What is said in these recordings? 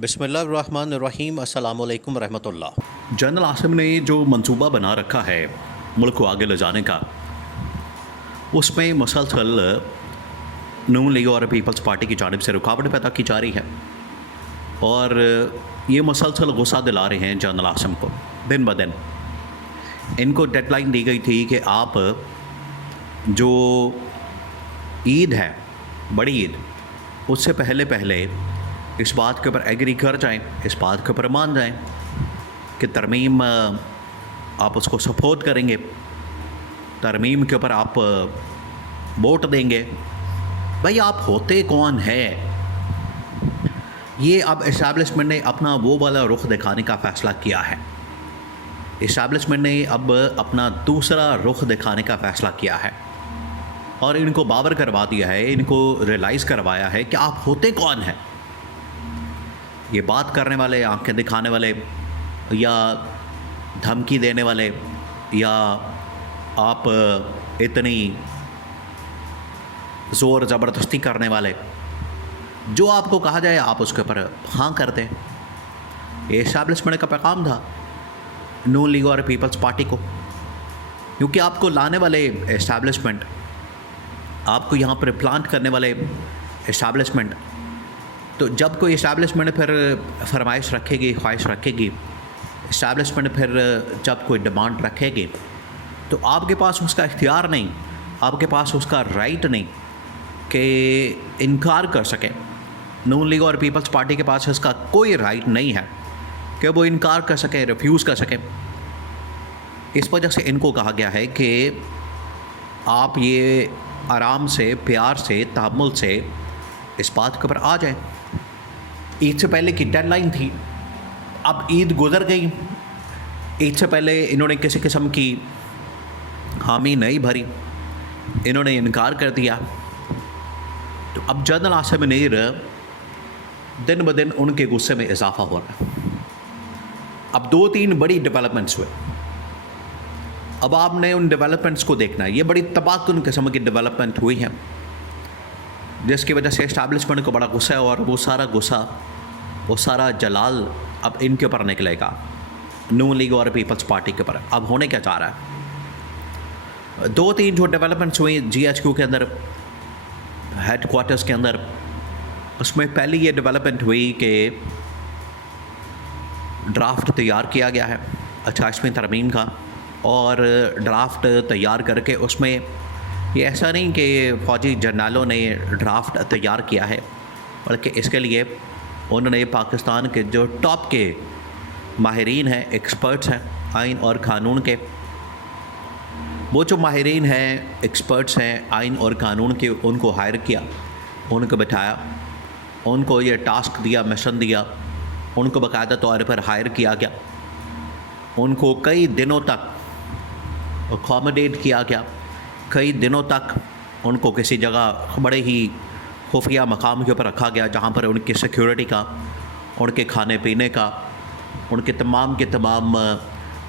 बिस्मिल्लाहिर्रहमानिर्रहीम अस्सलामु अलैकुम रहमतुल्लाह। जनरल आसिम ने जो मंसूबा बना रखा है मुल्क को आगे ले जाने का, उसमें मुसलसल नून लीग और पीपल्स पार्टी की जानिब से रुकावट पैदा की जा रही है और ये मुसलसल गुस्सा दिला रहे हैं जनरल आसिम को दिन ब दिन। इनको डेडलाइन दी गई थी कि आप जो ईद है, बड़ी ईद, उससे पहले पहले इस बात के ऊपर एग्री कर जाएं, इस बात के ऊपर मान जाएं कि तरमीम आप उसको सपोर्ट करेंगे, तरमीम के ऊपर आप वोट देंगे। भाई आप होते कौन है? ये अब इस्टेब्लिशमेंट ने अपना वो वाला रुख दिखाने का फ़ैसला किया है। इस्टेब्लिशमेंट ने अब अपना दूसरा रुख दिखाने का फ़ैसला किया है और इनको बावर करवा दिया है, इनको रियलाइज़ करवाया है कि आप होते कौन हैं। ये बात करने वाले, आंखें दिखाने वाले या धमकी देने वाले या आप इतनी ज़ोर ज़बरदस्ती करने वाले, जो आपको कहा जाए आप उसके ऊपर हाँ कर दें। ये इस्टेब्लिशमेंट का पैगाम था नून लीग और पीपल्स पार्टी को, क्योंकि आपको लाने वाले इस्टेब्लिशमेंट, आपको यहाँ पर प्लांट करने वाले इस्टेब्लिशमेंट, तो जब कोई इस्टेब्लिशमेंट फिर फरमाइश रखेगी, ख्वाहिश रखेगी, इस्टेब्लिशमेंट फिर जब कोई डिमांड रखेगी, तो आपके पास उसका इख्तियार नहीं, आपके पास उसका राइट नहीं कि इनकार कर सके। नून लीग और पीपल्स पार्टी के पास इसका कोई राइट नहीं है कि वो इनकार कर सके, रिफ्यूज़ कर सके। इस वजह से इनको कहा गया है कि आप ये आराम से, प्यार से, तहम्मुल से इस बात के ऊपर आ जाएं। ईद से पहले की डेडलाइन थी, अब ईद गुजर गई, ईद से पहले इन्होंने किसी किस्म की हामी नहीं भरी, इन्होंने इनकार कर दिया। तो अब जनरल आसिम मुनीर दिन ब दिन उनके गुस्से में इजाफा हो रहा है। अब 2-3 बड़ी डेवलपमेंट्स हुए, अब आपने उन डेवलपमेंट्स को देखना है। ये बड़ी तबाहकुन किस्म की डेवलपमेंट हुई है जिसकी वजह से इस्टेब्लिशमेंट को बड़ा गुस्सा है और वो सारा गुस्सा, वो सारा जलाल अब इनके ऊपर निकलेगा, नून लीग और पीपल्स पार्टी के ऊपर। अब होने क्या चाह रहा है? 2-3 जो डेवलपमेंट्स हुई GHQ के अंदर, हेड क्वार्टर्स के अंदर, उसमें पहली ये डेवलपमेंट हुई कि ड्राफ्ट तैयार किया गया है 28वीं तरमीम का, और ड्राफ्ट तैयार करके उसमें ये ऐसा नहीं कि फ़ौजी जर्नलों ने ड्राफ्ट तैयार किया है, बल्कि इसके लिए उन्होंने पाकिस्तान के जो टॉप के माहिरीन हैं, एक्सपर्ट्स हैं आइन और क़ानून के, वो जो माहिरीन हैं, एक्सपर्ट्स हैं आइन और क़ानून के, उनको हायर किया, उनको बिठाया, उनको ये टास्क दिया, मिशन दिया, उनको बाकायदा तौर पर हायर किया गया, उनको कई दिनों तक अकोमोडेट किया गया, कई दिनों तक उनको किसी जगह बड़े ही खुफिया मकाम के ऊपर रखा गया, जहाँ पर उनकी सिक्योरिटी का, उनके खाने पीने का, उनके तमाम के तमाम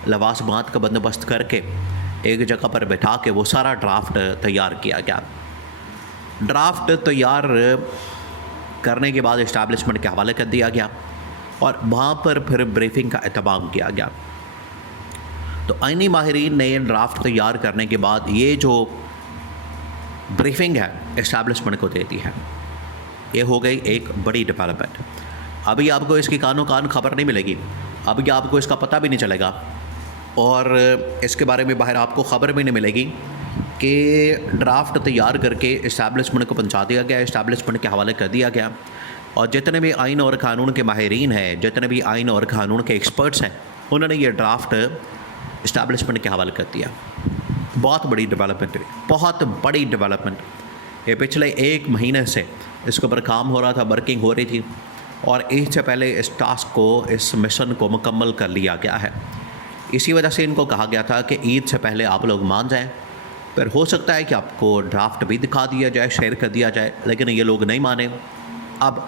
लवाजमात का बंदोबस्त करके एक जगह पर बैठा के वो सारा ड्राफ्ट तैयार किया गया। ड्राफ्ट तैयार करने के बाद इस्टेब्लिशमेंट के हवाले कर दिया गया और वहाँ पर फिर ब्रीफिंग का एहतमाम किया गया। तो आइनी माहिरीन ने ड्राफ्ट तैयार करने के बाद ये जो ब्रीफिंग है इस्टेब्लिशमेंट को दे दी है। ये हो गई एक बड़ी डेवलपमेंट। अभी आपको इसकी कानो कान खबर नहीं मिलेगी, अभी आपको इसका पता भी नहीं चलेगा और इसके बारे में बाहर आपको ख़बर भी नहीं मिलेगी कि ड्राफ्ट तैयार करके इस्टेब्लिशमेंट को पहुंचा दिया गया, इस्टेब्लिशमेंट के हवाले कर दिया गया, और जितने भी आइन और क़ानून के माहिरीन हैं, जितने भी आइन और क़ानून के एक्सपर्ट्स हैं, उन्होंने ये ड्राफ्ट इस्टेब्लिशमेंट के हवाले कर दिया। बहुत बड़ी डेवलपमेंट है, बहुत बड़ी डेवलपमेंट। ये पिछले 1 महीने से इसके ऊपर काम हो रहा था, वर्किंग हो रही थी, और ईद से पहले इस टास्क को, इस मिशन को मुकम्मल कर लिया गया है। इसी वजह से इनको कहा गया था कि ईद से पहले आप लोग मान जाएं, फिर हो सकता है कि आपको ड्राफ्ट भी दिखा दिया जाए, शेयर कर दिया जाए, लेकिन ये लोग नहीं माने। अब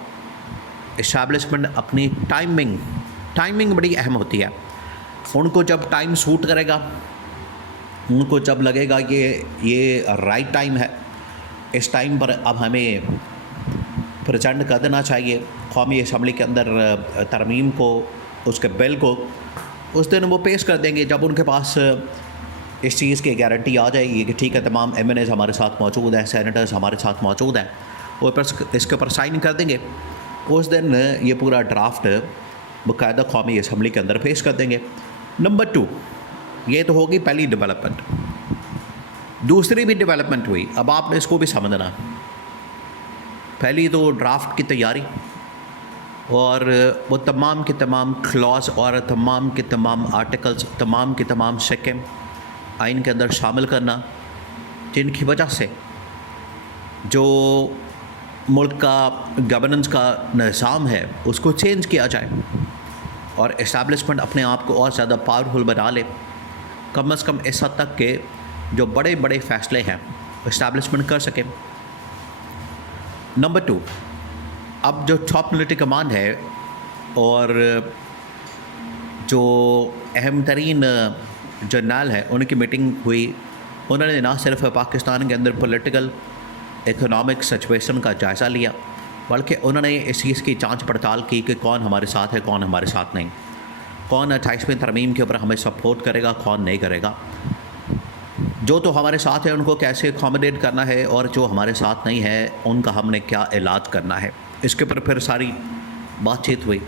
इस्टेब्लिशमेंट अपनी टाइमिंग बड़ी अहम होती है। उनको जब टाइम सूट करेगा, उनको जब लगेगा कि ये राइट टाइम है, इस टाइम पर अब हमें प्रेजेंट कर देना चाहिए कौमी असम्बली के अंदर तरमीम को, उसके बिल को। उस दिन वो पेश कर देंगे जब उनके पास इस चीज़ की गारंटी आ जाएगी कि ठीक है तमाम MNAs हमारे साथ मौजूद हैं, सेनेटर्स हमारे साथ मौजूद हैं, वो इसके ऊपर साइन कर देंगे। उस दिन ये पूरा ड्राफ्ट बाकायदा कौमी असम्बली के अंदर पेश कर देंगे। नंबर 2, ये तो होगी पहली डेवलपमेंट। दूसरी भी डेवलपमेंट हुई, अब आपने इसको भी समझना। पहली तो ड्राफ्ट की तैयारी और वो तमाम के तमाम क्लॉज और तमाम के तमाम आर्टिकल्स, तमाम के तमाम सेक्शन आइन के अंदर शामिल करना, जिनकी वजह से जो मुल्क का गवर्नेंस का निज़ाम है उसको चेंज किया जाए और इस्टेब्लिशमेंट अपने आप को और ज़्यादा पावरफुल बना ले, कम से कम इस हद तक के जो बड़े बड़े फ़ैसले हैं इस्टेब्लिशमेंट कर सके। नंबर 2, अब जो टॉप मिलिट्री कमांड है और जो अहम तरीन जनरल है उनकी मीटिंग हुई। उन्होंने ना सिर्फ पाकिस्तान के अंदर पॉलिटिकल इकोनॉमिक सिचुएशन का जायज़ा लिया, बल्कि उन्होंने इस चीज़ की जांच पड़ताल की कि कौन हमारे साथ है, कौन हमारे साथ नहीं, कौन 28वीं तरमीम के ऊपर हमें सपोर्ट करेगा, कौन नहीं करेगा, जो तो हमारे साथ है उनको कैसे अकोमोडेट करना है और जो हमारे साथ नहीं है उनका हमने क्या इलाज करना है। इसके ऊपर फिर सारी बातचीत हुई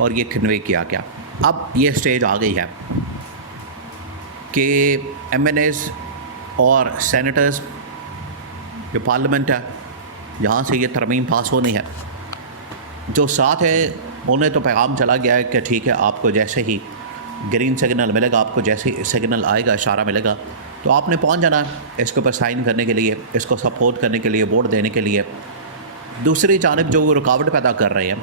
और ये कन्वे किया गया। अब ये स्टेज आ गई है कि MNAs और सेनेटर्स, जो पार्लियामेंट है जहाँ से ये तरमीम पास होनी है, जो साथ है उन्हें तो पैगाम चला गया है कि ठीक है आपको जैसे ही ग्रीन सिग्नल मिलेगा, आपको जैसे ही सिग्नल आएगा, इशारा मिलेगा, तो आपने पहुँच जाना है इसके ऊपर साइन करने के लिए, इसको सपोर्ट करने के लिए, वोट देने के लिए। दूसरी जानिब जो रुकावट पैदा कर रहे हैं,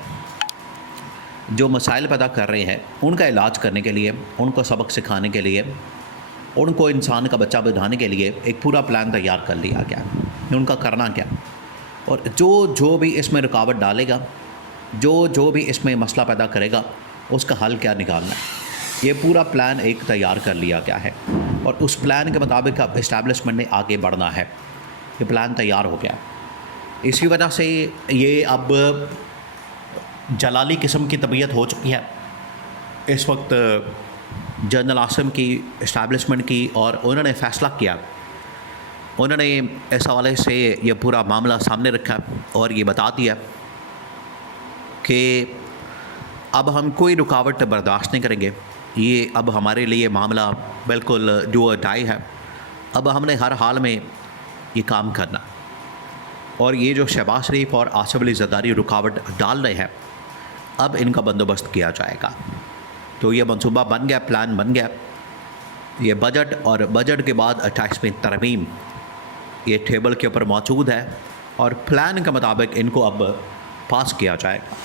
जो मसाइल पैदा कर रहे हैं, उनका इलाज करने के लिए, उनको सबक सिखाने के लिए, उनको इंसान का बच्चा बनाने के लिए एक पूरा प्लान तैयार कर लिया गया, उनका करना क्या, और जो भी इसमें रुकावट डालेगा, जो भी इसमें मसला पैदा करेगा, उसका हल क्या निकालना है, ये पूरा प्लान एक तैयार कर लिया गया है और उस प्लान के मुताबिक अब इस्टेब्लिशमेंट ने आगे बढ़ना है। ये प्लान तैयार हो गया। इसी वजह से ये अब जलाली किस्म की तबीयत हो चुकी है इस वक्त जनरल आसिम की, इस्टेब्लिशमेंट की, और उन्होंने फ़ैसला किया, उन्होंने इस हवाले से ये पूरा मामला सामने रखा और ये बता दिया कि अब हम कोई रुकावट बर्दाश्त नहीं करेंगे। ये अब हमारे लिए मामला बिल्कुल डू और डाई है। अब हमने हर हाल में ये काम करना, और ये जो शहबाज शरीफ और आसिफ अली ज़रदारी रुकावट डाल रहे हैं, अब इनका बंदोबस्त किया जाएगा। तो ये मंसूबा बन गया, प्लान बन गया। ये बजट और बजट के बाद 28वीं तरमीम ये टेबल के ऊपर मौजूद है और प्लान के मुताबिक इनको अब पास किया जाएगा।